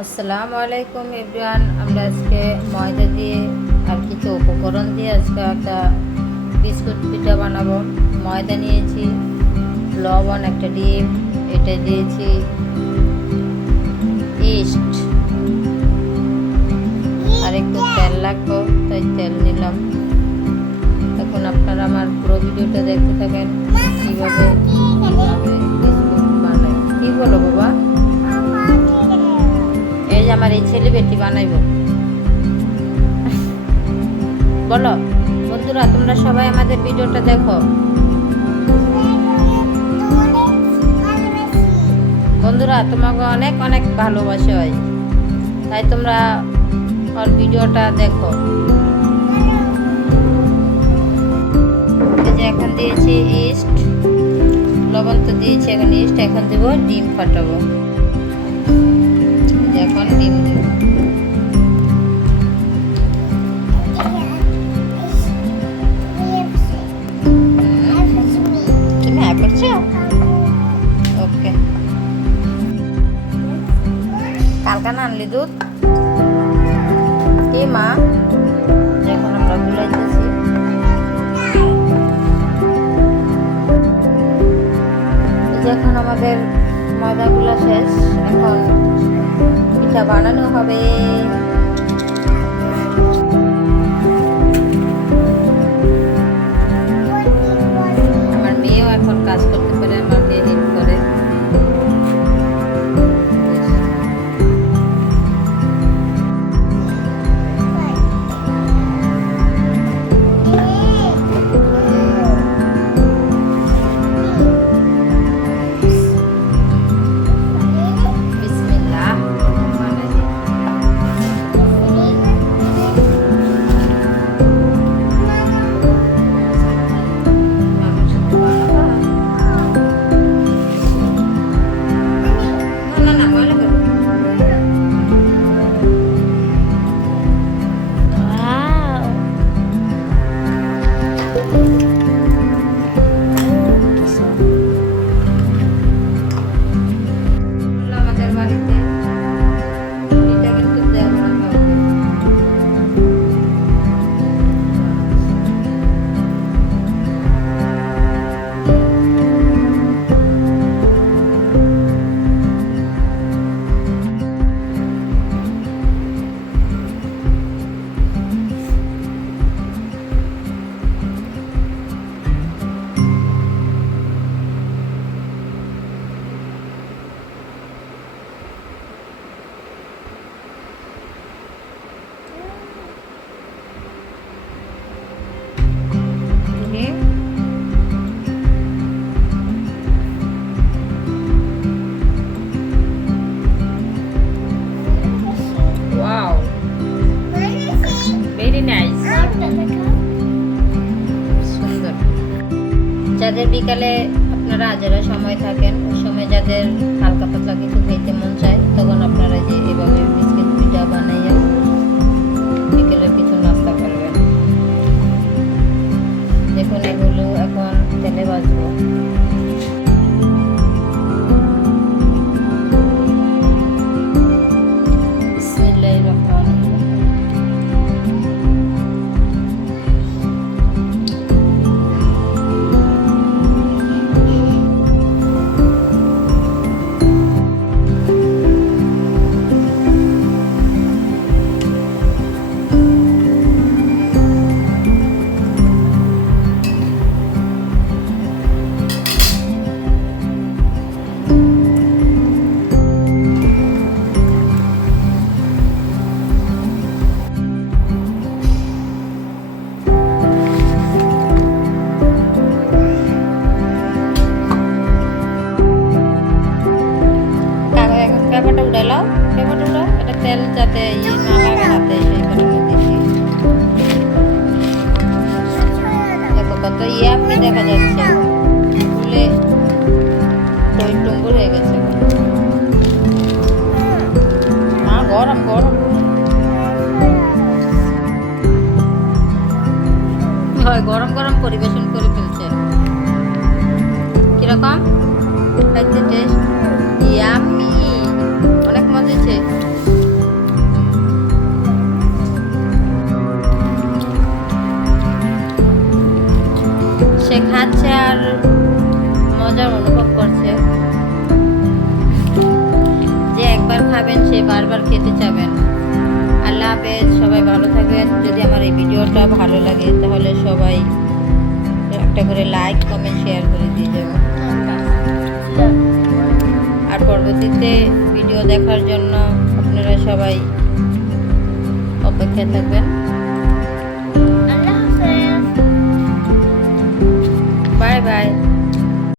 আসসালামু আলাইকুম ইব্রান। আমরা আজকে ময়দা দিয়ে আর কিছু উপকরণ দিয়ে আজকে একটা বিস্কুট পিঠা বানাবো। ময়দা নিয়েছি, লবণ, একটা ডিম, এটা দিয়েছি, ইস্ট। আর একটু তেল লাগতো তাই তেল নিলাম। এখন আপনারা আমার পুরো ভিডিওটা দেখতে থাকেন, কীভাবে কীভাবে বিস্কুট বানাই কী বলো বাবা? এই আমার এই ছেলে বেটি বানাইব। বলো, বন্ধুরা, তোমরা সবাই আমাদের ভিডিওটা দেখো। বন্ধুরা, তোমাকে অনেক অনেক ভালোবাসা হয়। তাই তোমরা ওর ভিডিওটা দেখো। যে এখন দিয়েছি ইস্ট। লবণ তো দিয়েছি, এখন ইস্ট, এখন দেবো, ডিম ফাটাবো। এখন ডিম দেব। তুমি হ্যাঁ করছ? ওকে। কালকা আনলি দুধ? কি মা, এখন আমরা এখন আমাদের ময়দাগুলো শেষ, এখন পিঠা বানানো হবে। যাদের বিকালে আপনারা যারা সময় থাকেন সময় যাদের হালকা পাতলা কিছু খেতে মন চায়, তখন আপনারা যে এভাবে বিস্কিট পিঠা বানাইয়া পেপারটা উঠাও এটা তেল যাতে ইয়ে না লাগে হাতে, সেই কারণে দিচ্ছি দেখো কত ইয়ে আপনি দেখা যাচ্ছে। ফুলে টই হয়ে গেছে। মা, গরম গরম। হয়, গরম গরম পরিবেশন করে ফেলছে। কীরকম? খাইতে টেস্ট। খাচ্ছে আর মজা অনুভব করছে। যে একবার খাবেন, সে বারবার খেতে চাবেন। আল্লাহ হাফেজ, সবাই ভালো থাকবেন। যদি আমার এই ভিডিওটা ভালো লাগে, তাহলে সবাই একটা করে লাইক, কমেন্ট, শেয়ার করে দিয়ে যাবেন আর পরবর্তীতে ভিডিও দেখার জন্য আপনারা সবাই অপেক্ষায় থাকবেন। আল্লাহ হাফেজ বাই বাই